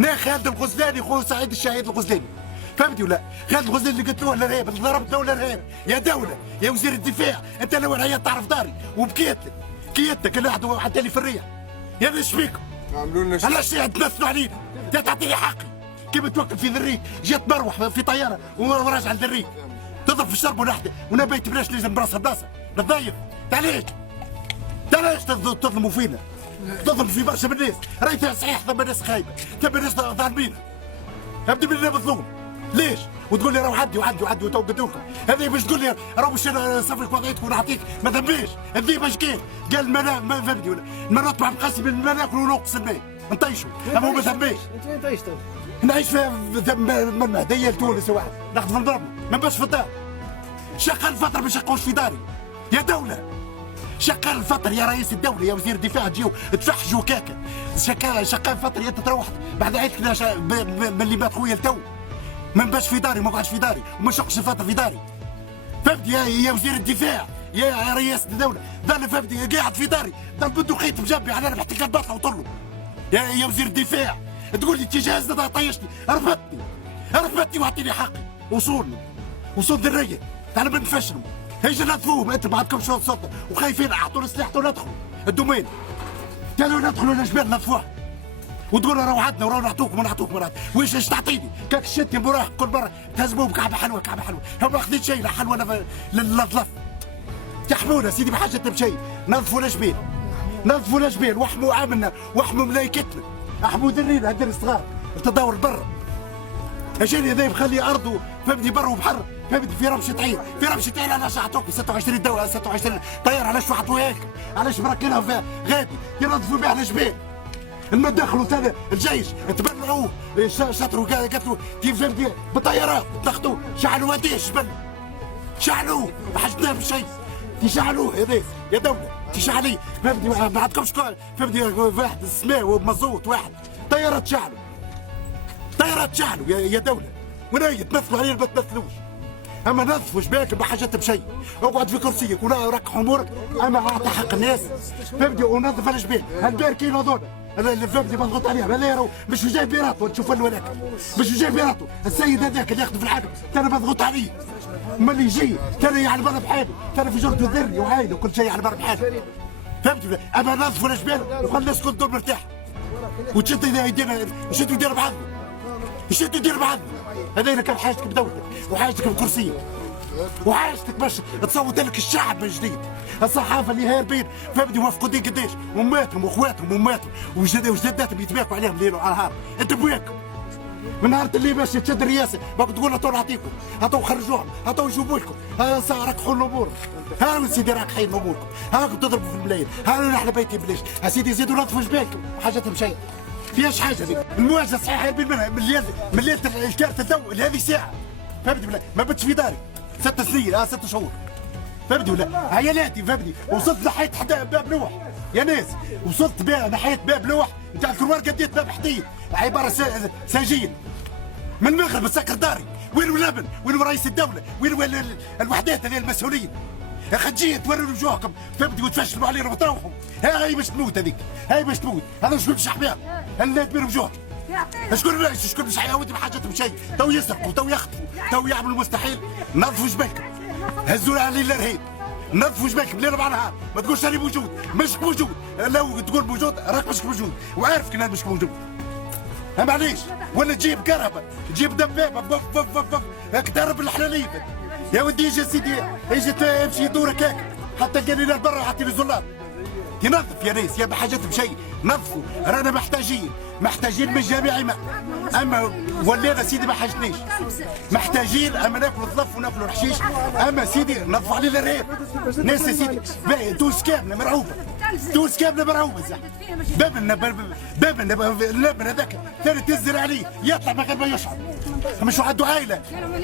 نا خالد الغزلاني خو سعيد الشهيد الغزلاني، فهمتي ولا؟ خالد الغزلاني اللي قتلوه الارهاب، اللي ضربتنا الارهاب، يا دوله يا وزير الدفاع، انت لو العيال تعرف داري وبكيت لك، كيتك اللي حتى لي في الريح، يا ايش فيكم؟ عملوا لنا علاش تمثلوا علينا؟ يا تعطيني حقي، كيف توكل في ذريك، جات مروح في طياره وراجع لذريك، تضرب في الشرب ونحن وانا بيت بلاش لازم براسها بلاصه، نتضايق، علاش تظلموا فينا؟ تظلم في برشا من الناس، راهي صحيح ثم ناس خايبه، ثم ناس ظالمين. ابدا بالله مظلوم، ليش؟ وتقول لي راهو عدي وتو قدوكم، هذه باش تقول لي راهو باش نصرفك وضعيتك ونعطيك ما ذنبيش، هذه باش كاين؟ قال المناخ ما فهمتي ولا؟ المناط مع مقسم من المناخ ونوقص الماء، نطيشوا، اما هو ما ذنبيش. انت وين تعيش تو؟ نعيش في من هديه لتونس واحد، ناخذ من ضربنا، ما نبش في الدار. شغال فتره ما شقوش في داري، يا دوله. شغال الفطر يا رئيس الدوله يا وزير الدفاع تجيو تفحشوا كاكا، شغال فطر انت تروح بعد عيد كذا من اللي مات خويا لتو ما نبش في داري، ما قعدش في داري وما شقش الفطر في داري، فهمت يا وزير الدفاع يا رئيس الدوله، ظل فهمتي قاعد في داري ضرب بندقيت بجنبي على ربحت كان باطله وطلوا يا وزير الدفاع تقول لي تجهز طيشني، رفضتني واعطيني حقي، وصول ذريه تعال بنفشلوا، هيجي نطفوهم انت ما عندكمش سلطه وخايفين اعطونا سلاح وندخلوا الدومين، قالوا ندخلوا الجبال نطفوها وتقولوا راهو عندنا وراهو نعطوكم واش تعطيني؟ كاك الشتي مراهق كل مره تهزموه بكعبه حلوه هم ما اخذين شيء لا حلوه لا للظلف، تحمونا سيدي بحاجه بشيء، نظفوا الجبال واحموا عاملنا واحموا ملايكتنا، احموا ذرينا هالدري الصغار تدور برا، اجاني هذا مخلي ارضه فهمتني برا وبحر، فهمتني في رمشة عين علاش عطوكم 26 دولة 26 طيارة علاش وحطوها هيك؟ علاش مركنها في غادي ينظفوا بها الجبال، المداخل وثاني الجيش تبلعوه شطروا قتلوا كيف فهمتني بالطيارات ضغطوه شعلوا هذه الجبل شعلوه ما حجناه بشيء تشعلوه يا دولة تشعليه فهمتني ما عندكمش فهمتني واحد السماء ومزوط واحد طيارات شعلوا يا دولة وين تمثلوا علينا ما تمثلوش، اما نظفوا جبالك بحاجات بشيء، اقعد في كرسيك ولا ركح امورك، اما اعطي حق الناس فهمتني ونظف الجبال، هالباركين هذول اللي فهمتني مضغوط عليهم هذا راهو مش جاي بيراطو تشوف الولاك مش جاي بيراطو، السيد هذاك اللي ياخذ في الحاكم كان مضغوط عليه، اما اللي يجي كان على برا بحاله، كان في جرته ذري وعايله وكل شيء على برا بحاله، فهمتني؟ اما نظفوا الجبال وخلي الناس كل دول مرتاحه، وتشدوا يدينا يشدوا يدير بعضنا، هذا كان حاجتك بدولتك وحاجتك بكرسيك وحاجتك باش تصوت لك الشعب من جديد، الصحافه اللي هاربين فهمتني مفقودين قداش، اماتهم واخواتهم وجداتهم يتباكوا عليهم ليل ونهار، انت بوياكم من نهار اللي باش تشد الرئاسه باك تقول تو نعطيكم هاتوا خرجوهم هاتوا يجيبوا لكم راك حل الامور، ها سيدي راك حي اموركم، هاكم تضربوا في الملايين، ها نحن بيتي بلاش، ها سيدي زيدوا نظفوا جبالكم حاجتهم شيء فيهاش حاجه ذيك المواجهه صحيح يربي منها من ليله الكارت الضوء لهذه الساعه، فهمتني ولا؟ ما بتش في داري 6 سنين 6 شهور، فهمتني ولا؟ عيالاتي فهمتني وصلت نحيت حتى باب لوح يا ناس، وصلت نحيت باب لوح نتاع الكروار قديت باب حديد عباره ساجين من المغرب مسكر داري، وين اللبن؟ وين رئيس الدوله؟ وين الوحدات هذه المسؤولين؟ يا اخي تجي توروا وجوهكم فهمتي وتفشلوا علينا وتروحوا، هاي باش تموت هذيك، هذا شكون باش يحميها؟ اللي تبير وجوهك شكون باش يعاود بحاجتهم شيء، تو يسرقوا تو يخطفوا تو يعملوا المستحيل، نظفوا جبالكم هزوا علي الارهاب، نظفوا جبالكم ليل مع نهار، ما تقولش راني موجود، مشك موجود، لو تقول موجود راك مشك موجود، وعارف كان مشك موجود، معليش ولا تجيب كهرباء تجيب دبابه بف بف بف بف هاك تهرب الحلاليه، يا ودي يجي سيدي يجي يمشي يدورك هيك حتى قال لي لبرا حتى لي زلار ينظف يا ناس يا بحاجات بشيء، نظفوا رانا محتاجين من جميع ما، اما ولينا سيدي ما حاجتنيش محتاجين، اما ناكلوا الظف وناكلوا الحشيش، اما سيدي نظفوا علينا الريب ناس يا سيدي تونس كامله مرعوبه، تونس كامله مرعوبه بابن هذاك ثاني تنزل عليه يطلع من غير ما يشعر، مش عنده عائله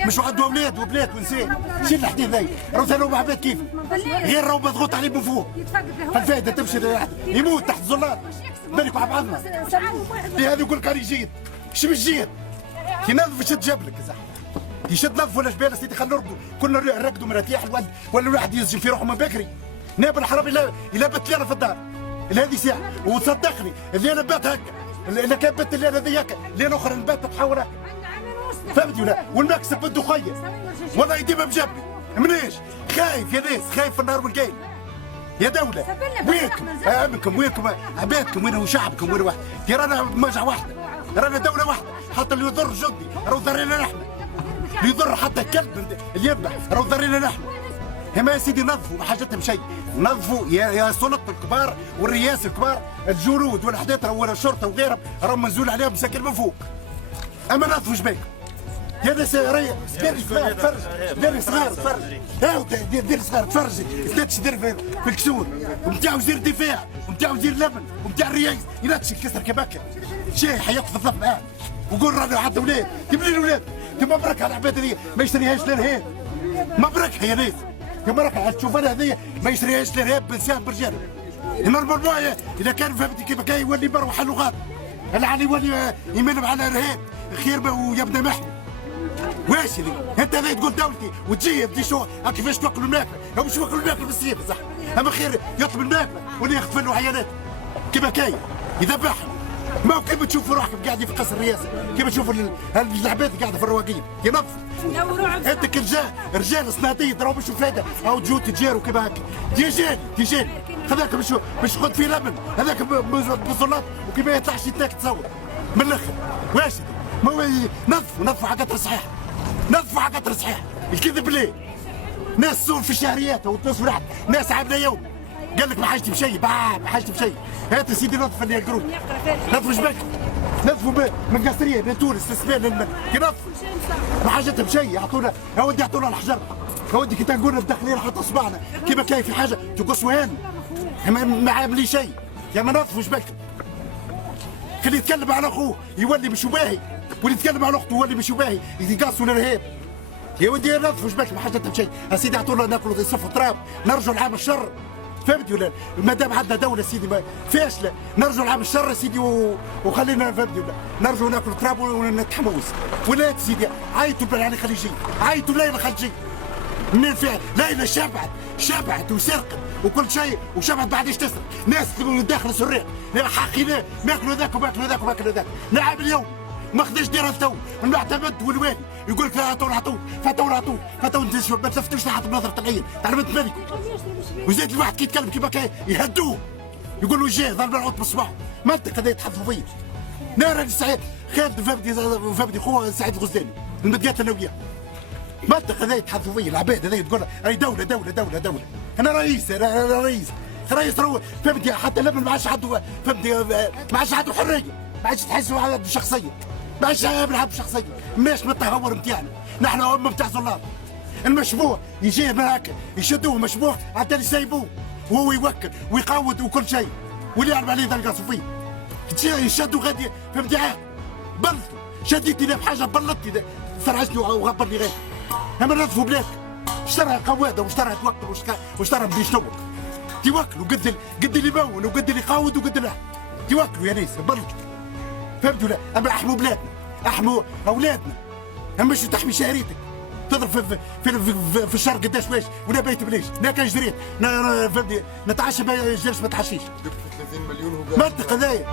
مش عنده اولاد وبنات ونساء، شيل الحديث ذي راهو ثاني مع بيت كيف غير راهو مضغوط عليه من فوق، فالفائده تمشي يموت تحت الظلات بالك مع بعضنا، هذا يقول لك راني جيد مش جيد، كي نظف يشد جبلك يا زلمه يشد نظفوا الجبال سيدي خلينا نرقدوا كنا نرقدوا مراتيح ولا الواحد يسجن في روحه من بكري، نائب الحرامي الا بات لي انا في الدار لهذه ساعه، وصدقني اللي انا بات هكا اللي كان بنت الليله ذيك لين اخرى البنت تحول فهمتي ولا؟ والمكسب بده خير والله ديما بجنبي منيش خايف يا ناس خايف في النهار والليل يا دولة وينكم امنكم وينكم عبادكم وين وشعبكم وين واحد يا رانا مجمع واحده رانا دولة واحده حتى اللي يضر جندي راهو ضرينا نحن اللي يضر حتى الكلب اللي يذبح راهو ضرينا نحن هما يا سيدي نظفوا ما حاجتهم شيء نظفوا يا سلطة الكبار والرئاسة الكبار الجنود والحدات ولا الشرطة وغيرهم راهم منزول عليهم مساكن من فوق اما نظفوا جبايكم يا ناس ديري صغار تفرج ديري صغار تفرج ديري صغار تفرج تنتش دير في الكسور ومتاع وزير الدفاع ومتاع وزير الامن ومتاع الرئيس ينتش الكسر كبكر شيخ يقف الضب معاه وقول رانا عندنا اولاد جيب لي الاولاد مبروك على العباد هذه ما يشتريهاش الارهاب مبروك يا ناس مبروك تشوف انا هذه ما يشتريهاش الارهاب بنسان برجاله نورمالمون اذا كان فهمتي كيف كاين يولي مروح اللغات العلي يولي يمنب على الارهاب خير ويبدا محمي واش اللي انت هذا تقول دولتي وتجي بدي شو كيفاش توكلوا الماكله هو مش يوكلوا الماكله بالسيف صح اما خير يطلب الماكله ولا يخطف له عيالات كيما كاين يذبحهم ما هو كيف تشوفوا روحكم قاعدين في قصر الرئاسه كيف تشوفوا العباد قاعده في الرواقين ينظف انت رجال صناديد راهو مش فايده او تجوا تجاروا كيما هكا تيجاني هذاك مش خد فيه لبن هذاك بظلات وكيما يطلعش يتاك تصور من الاخر واش ما هو نظفوا حاجات صحيحه نظفوا حاجات صحيحه الكذب ليه ناس تسول في الشهريات وتصبر واحد ناس عامله يوم قال لك ما حاجتي بشيء ما حاجتي بشيء هات يا سيدي نظف اللي القرود نظفوا جبالكم نظفوا من قصريه من تونس للسبان ينظفوا ما حاجتها بشيء يعطونا يا ودي يعطونا الحجر يا ودي كي تنقولنا الداخليه حتى صباعنا كيما كاين في حاجه تقص وهان ما عاملين شيء يا ما نظفوا جبالكم اللي يتكلم على اخوه يولي مش باهي واللي يتكلم على اخته يولي مش باهي يقاصوا الارهاب يا ودي نظفوا جبالك ما حاجتها بشيء سيدي اعطونا ناكلوا صفوا تراب نرجعوا لعام الشر فهمتي ولا ما دام عندنا دوله سيدي فاشله نرجعوا لعام الشر سيدي وخلينا فهمتي ولا نرجعوا ناكلوا تراب ونتحموس ولا سيدي عيطوا بالعين الخليجي عيطوا الليله الخليجي من الفعل ليلى شبعت وسرقت وكل شيء وشبعت بعد ايش تسرق ناس داخل السرير حقي ماكلوا ذاك وماكلوا ذاك وماكلوا ذاك نعم اليوم ما خداش ديرها التو المعتمد والوالي يقول لك عطوه ما تلفتوش لحد بنظره العين تعرف انت مالك وزيد الواحد كي يتكلم كيما كاين يهدوه يقولوا جاي ضرب العود بصباعه منطق هذا يتحدثوا فيه نار السعيد خالد فهمتي خوه سعيد الغزالي المدقات انا وياه منطق هذا يتحدثوا فيه العباد هذا تقول راهي دوله انا رئيس راهو فهمتي حتى لما ما عادش عنده فهمتي ما عادش عنده حريه ما عادش تحس عنده شخصيه ما عادش يلعب شخصيه ماش من التهور نتاعنا نحن امه نتاع ظلام المشبوه يجي من هكا يشدوه مشبوه حتى يسيبوه وهو يوكل ويقود وكل شيء واللي يعرف عليه يلقاسوا فيه يشدوا غادي فهمتي عاد بلطوا شديتني بحاجه بلطتني فرعشني وغبرني غير اما نظفوا بلادك اشترى قواده واشترى توكل واشترى بدي يشتغل توكلوا قد اللي يمون وقد اللي يقاود وقد اللي توكلوا يا ناس بلطوا فهمتوا لا اما احموا بلادنا احموا اولادنا اما شو تحمي شهريتك تضرب في الشرق قداش واش ولا بيت بليش لا كان جريت فهمتني نتعشى ما جالس ما تعشيش 30 مليون منطق هذايا